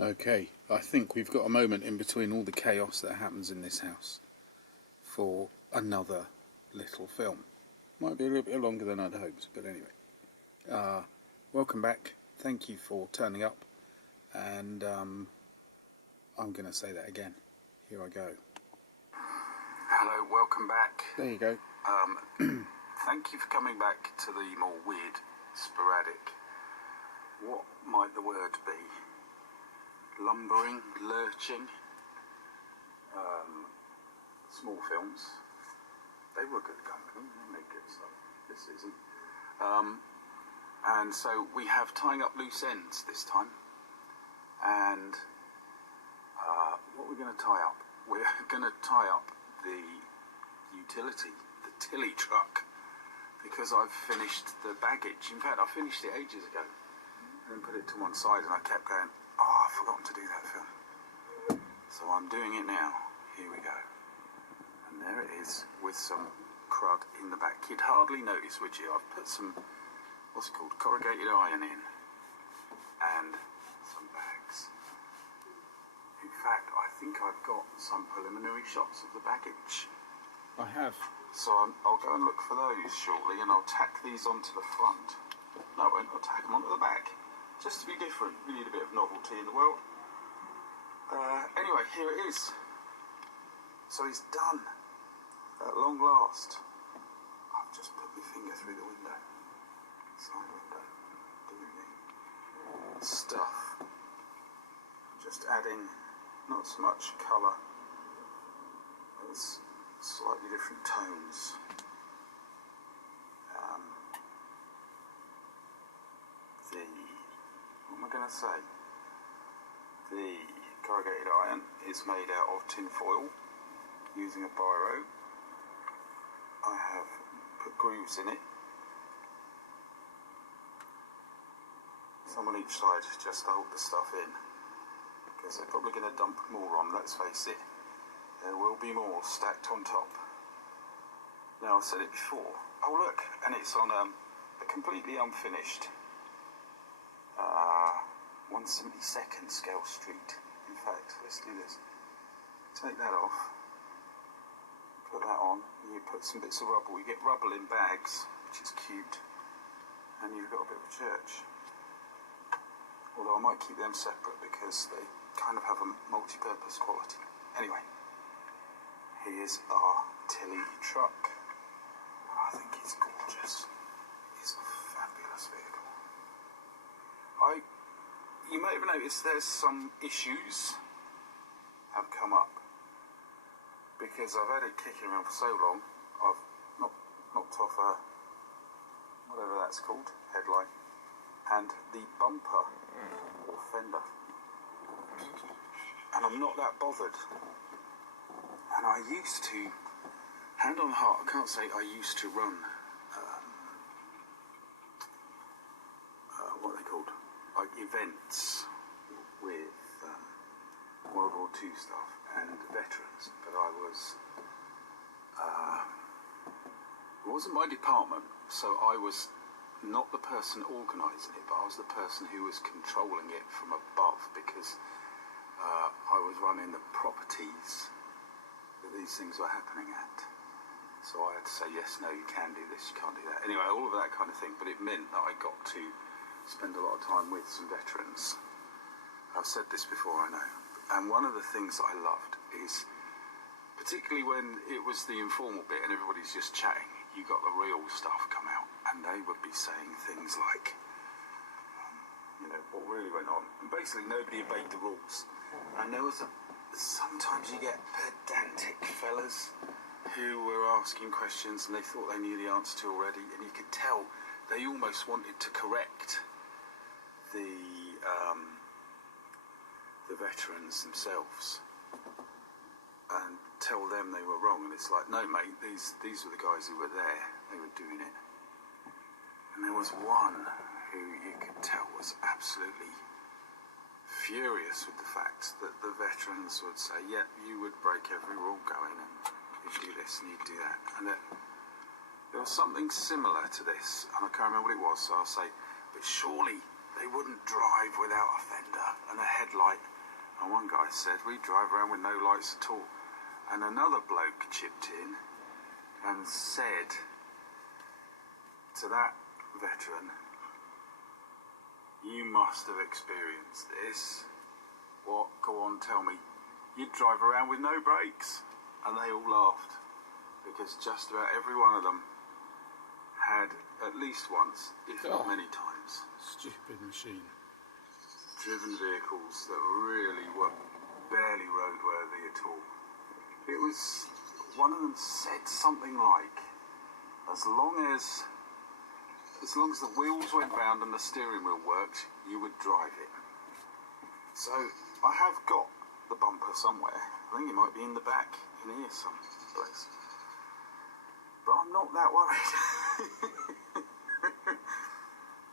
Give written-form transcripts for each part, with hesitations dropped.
Okay, I think we've got a moment in between all the chaos that happens in this house for another little film. Might be a little bit longer than I'd hoped, but anyway. Welcome back. Thank you for turning up. And I'm going to say that again. Here I go. Hello, welcome back. There you go. Thank you for coming back to the more weird, sporadic, what might the word be? Lumbering, lurching, small films. They were good company, they made good stuff. This isn't. And so we have tying up loose ends this time. And what we're going to tie up? We're going to tie up the utility, the Tilly truck, because I've finished the baggage. In fact, I finished it ages ago and then put it to one side, and I kept going, oh, I've forgotten to do that film. So I'm doing it now. Here we go. And there it is with some crud in the back. You'd hardly notice, would you? I've put some, what's it called, corrugated iron in and some bags. In fact, I think I've got some preliminary shots of the baggage. I have. So I'll go and look for those shortly, and I'll tack these onto the front. No, I won't. I'll tack them onto the back, just to be different. We need a bit of novelty in the world. Anyway, here it is. So he's done, at long last. I've just put my finger through the window. Side window. Doing stuff. Just adding not so much colour as slightly different tones. What am I going to say? The corrugated iron is made out of tin foil using a biro. I have put grooves in it, some on each side just to hold the stuff in, because they're probably going to dump more on, let's face it. There will be more stacked on top. Now, I've said it before. Oh look, and it's on a completely unfinished 1/72nd scale street. In fact, let's do this. Take that off, put that on, and you put some bits of rubble. You get rubble in bags, which is cute, and you've got a bit of a church. Although I might keep them separate because they kind of have a multi-purpose quality. Anyway. Here's our Tilly truck. I think it's gorgeous. It's a fabulous vehicle. You may have noticed there's some issues have come up because I've had it kicking around for so long. I've knocked off a, whatever that's called, headlight, and the bumper or fender. And I'm not that bothered. And I used to, hand on heart, I can't say I used to run, what are they called, like events with World War II stuff and veterans, but it wasn't my department, so I was not the person organising it, but I was the person who was controlling it from above, because I was running the properties that these things were happening at. So I had to say, yes, no, you can do this, you can't do that. Anyway, all of that kind of thing, but it meant that I got to spend a lot of time with some veterans. I've said this before, I know. And one of the things that I loved is, particularly when it was the informal bit and everybody's just chatting, you got the real stuff come out, and they would be saying things like, what really went on. And basically nobody obeyed the rules. And there was sometimes you get pedantic fellas who were asking questions and they thought they knew the answer to already, and you could tell they almost wanted to correct the veterans themselves and tell them they were wrong. And it's like, no mate, these were the guys who were there, they were doing it. And there was one who you could tell was absolutely furious with the fact that the veterans would say, yeah, you would break every rule going, and you'd do this and you'd do that. And there was something similar to this, and I can't remember what it was, so I'll say, but surely they wouldn't drive without a fender and a headlight. And one guy said, we drive around with no lights at all. And another bloke chipped in and said to that veteran, you must have experienced this. What? Go on, tell me. You'd drive around with no brakes. And they all laughed, because just about every one of them had at least once, if not many times, Stupid machine. driven vehicles that really were barely roadworthy at all. It was, one of them said something like, as long as the wheels went round and the steering wheel worked, you would drive it. So I have got the bumper somewhere. I think it might be in the back, in here someplace. But I'm not that worried.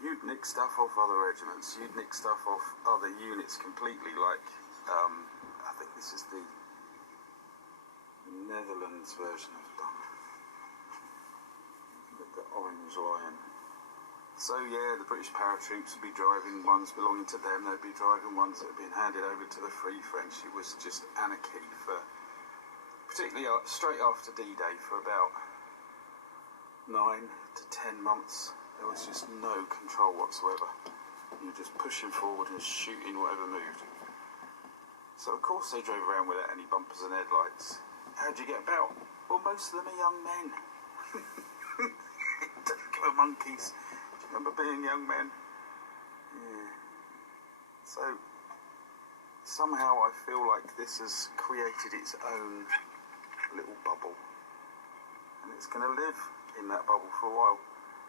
You'd nick stuff off other regiments. You'd nick stuff off other units completely. Like, I think this is the Netherlands version of them. With the Orange Lion. So yeah, the British paratroops would be driving ones belonging to them. They'd be driving ones that had been handed over to the Free French. It was just anarchy for, particularly straight after D-Day, for about 9 to 10 months. There was just no control whatsoever. You were just pushing forward and shooting whatever moved. So of course they drove around without any bumpers and headlights. How'd you get about? Well, most of them are young men. Don't monkeys. Remember being young men? Yeah. So, somehow I feel like this has created its own little bubble. And it's going to live in that bubble for a while.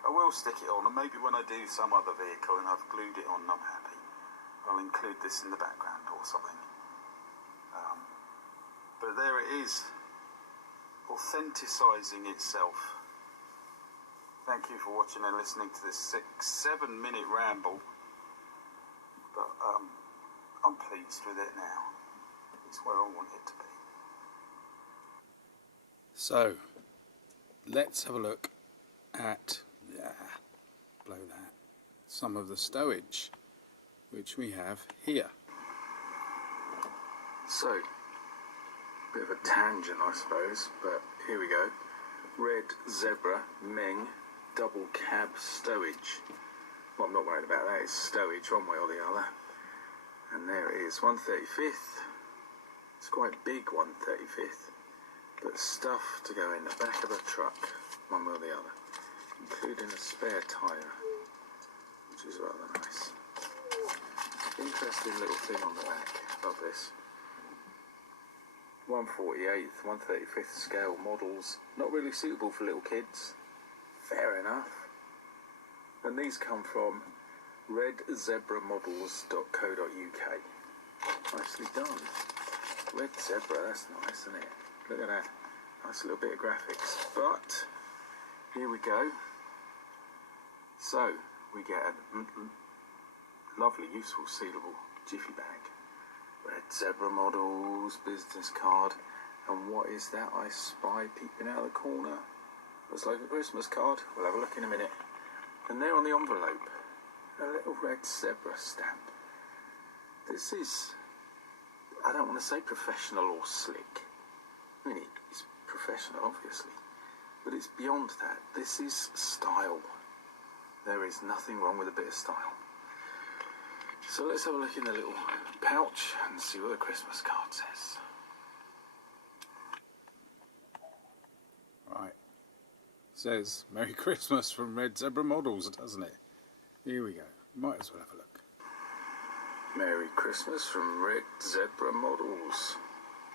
I will stick it on, and maybe when I do some other vehicle and I've glued it on and I'm happy, I'll include this in the background or something. But there it is, authenticizing itself. Thank you for watching and listening to this 6-7 minute ramble, but I'm pleased with it now. It's where I want it to be. So, let's have a look at, blow that, some of the stowage which we have here. So, bit of a tangent I suppose, but here we go. Red Zebra Meng double cab stowage. Well, I'm not worried about that, it's stowage one way or the other. And there it is, 1/35. It's quite big 1/35, but stuff to go in the back of the truck, one way or the other, including a spare tyre, which is rather nice. Interesting little thing on the back of this. 1/48th, 1/35th scale models, not really suitable for little kids. Fair enough. And these come from redzebramodels.co.uk. Nicely done. Red Zebra, that's nice, isn't it? Look at that. Nice little bit of graphics. But, here we go. So, we get a lovely, useful, sealable jiffy bag. Red Zebra Models, business card. And what is that I spy peeping out of the corner? Looks like a Christmas card. We'll have a look in a minute. And there on the envelope, a little Red Zebra stamp. This is, I don't want to say professional or slick. I mean, it's professional, obviously. But it's beyond that. This is style. There is nothing wrong with a bit of style. So let's have a look in the little pouch and see what the Christmas card says. Right. Says Merry Christmas from Red Zebra Models, doesn't it? Here we go. Might as well have a look. Merry Christmas from Red Zebra Models.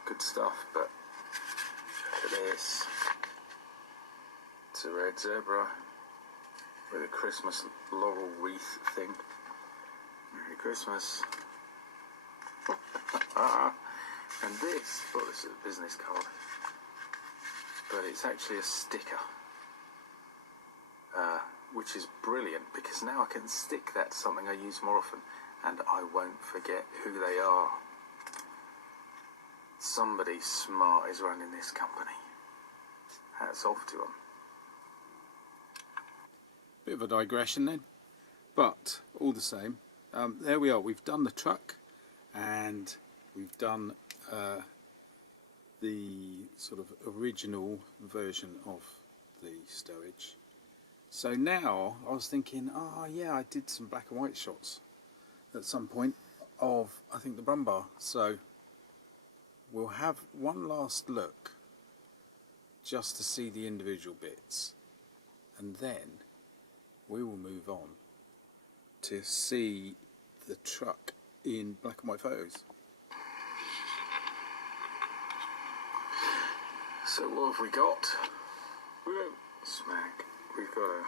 Good stuff, but look at this. It's a red zebra with a Christmas laurel wreath thing. Merry Christmas. And this, well, this is a business card, but it's actually a sticker, which is brilliant because now I can stick that to something I use more often and I won't forget who they are. Somebody smart is running this company. Hats off to them. Bit of a digression then, but all the same, there we are. We've done the truck and we've done the sort of original version of the Stowge. So now I was thinking, oh yeah, I did some black and white shots at some point of, I think, the Brumbar. So we'll have one last look just to see the individual bits, and then we will move on to see the truck in black and white photos. So what have we got? We don't smack. We've got a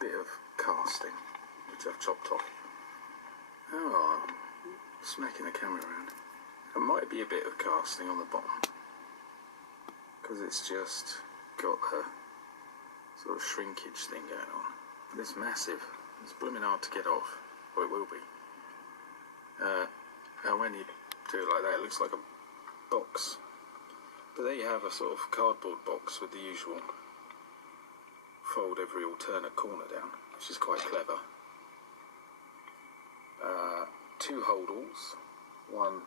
bit of casting, which I've chopped off. Oh, I'm smacking the camera around. There might be a bit of casting on the bottom, because it's just got a sort of shrinkage thing going on. But it's massive. It's blooming hard to get off. Or it will be. And when you do it like that, it looks like a box. But there you have a sort of cardboard box with the usual fold every alternate corner down, which is quite clever. Two holdalls, one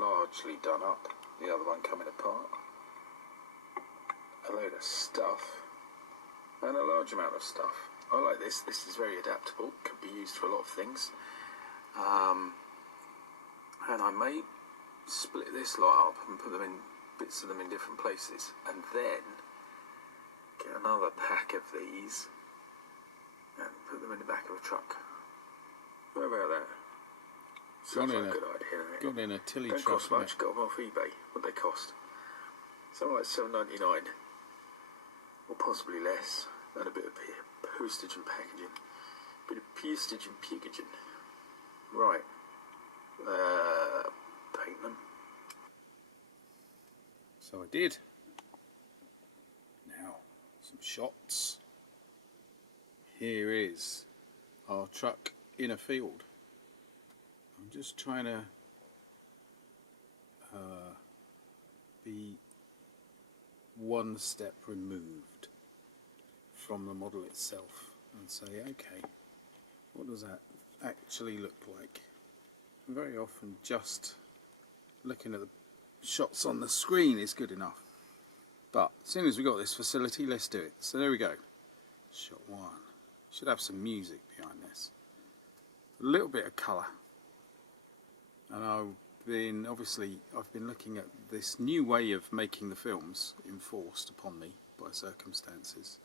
largely done up, the other one coming apart. A load of stuff, and a large amount of stuff. I like this. This is very adaptable, could be used for a lot of things. And I may split this lot up and put them in bits of them in different places, and then get another pack of these and put them in the back of a truck. What about that? Sounds like a good idea. Got in a Tilly Don't truck. cost much. Got them off eBay. What they cost? Something like $7.99, or possibly less, and a bit of postage and packaging. Bit of postage and packaging. Right. Paint them. So I did. Now, some shots. Here is our truck in a field. I'm just trying to be one step removed from the model itself and say, okay, what does that actually look like? And very often just looking at the shots on the screen is good enough, but as soon as we got this facility, let's do it. So there we go. Shot one. Should have some music behind this, a little bit of colour. And I've been looking at this new way of making the films enforced upon me by circumstances,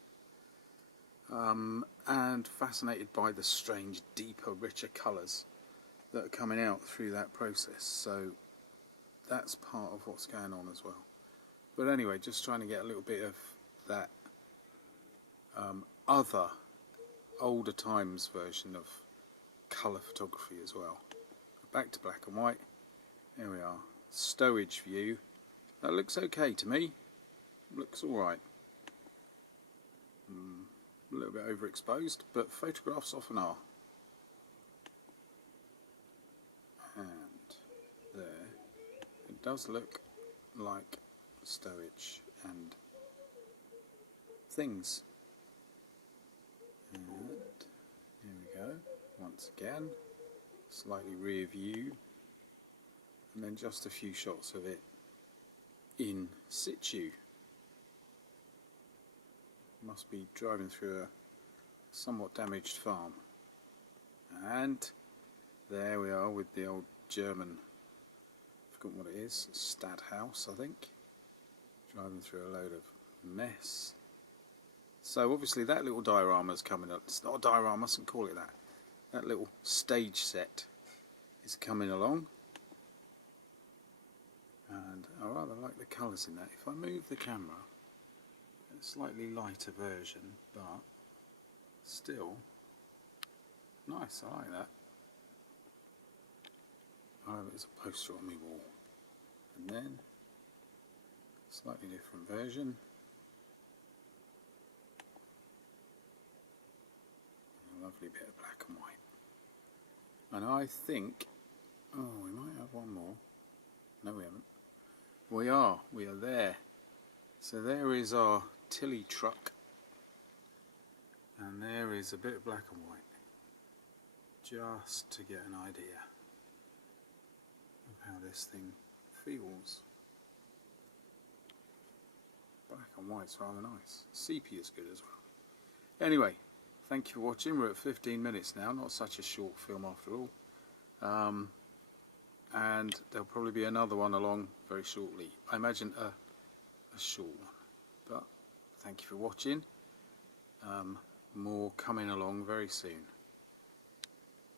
and fascinated by the strange, deeper, richer colours that are coming out through that process. So that's part of what's going on as well. But anyway, just trying to get a little bit of that other older times version of colour photography as well. Back to black and white. Here we are. Stowage view. That looks okay to me. Looks alright. A little bit overexposed, but photographs often are. And there. It does look like stowage and things. And here we go. Once again. Slightly rear view, and then just a few shots of it in situ. Must be driving through a somewhat damaged farm. And there we are with the old German, I've forgotten what it is, Stadthouse, I think. Driving through a load of mess. So obviously that little diorama's coming up. It's not a diorama, I mustn't call it that. That little stage set is coming along, and I rather like the colours in that. If I move the camera, a slightly lighter version, but still nice. I like that. I have it as a poster on my wall, and then slightly different version. A lovely bit of black and white. And I think, oh, we might have one more. No, we haven't. We are there. So there is our Tilly truck, and there is a bit of black and white, just to get an idea. this thing feels. Black and white's rather nice. Sepia is good as well. Anyway, thank you for watching. We're at 15 minutes now, not such a short film after all. And there'll probably be another one along very shortly. I imagine a short one. But thank you for watching. More coming along very soon.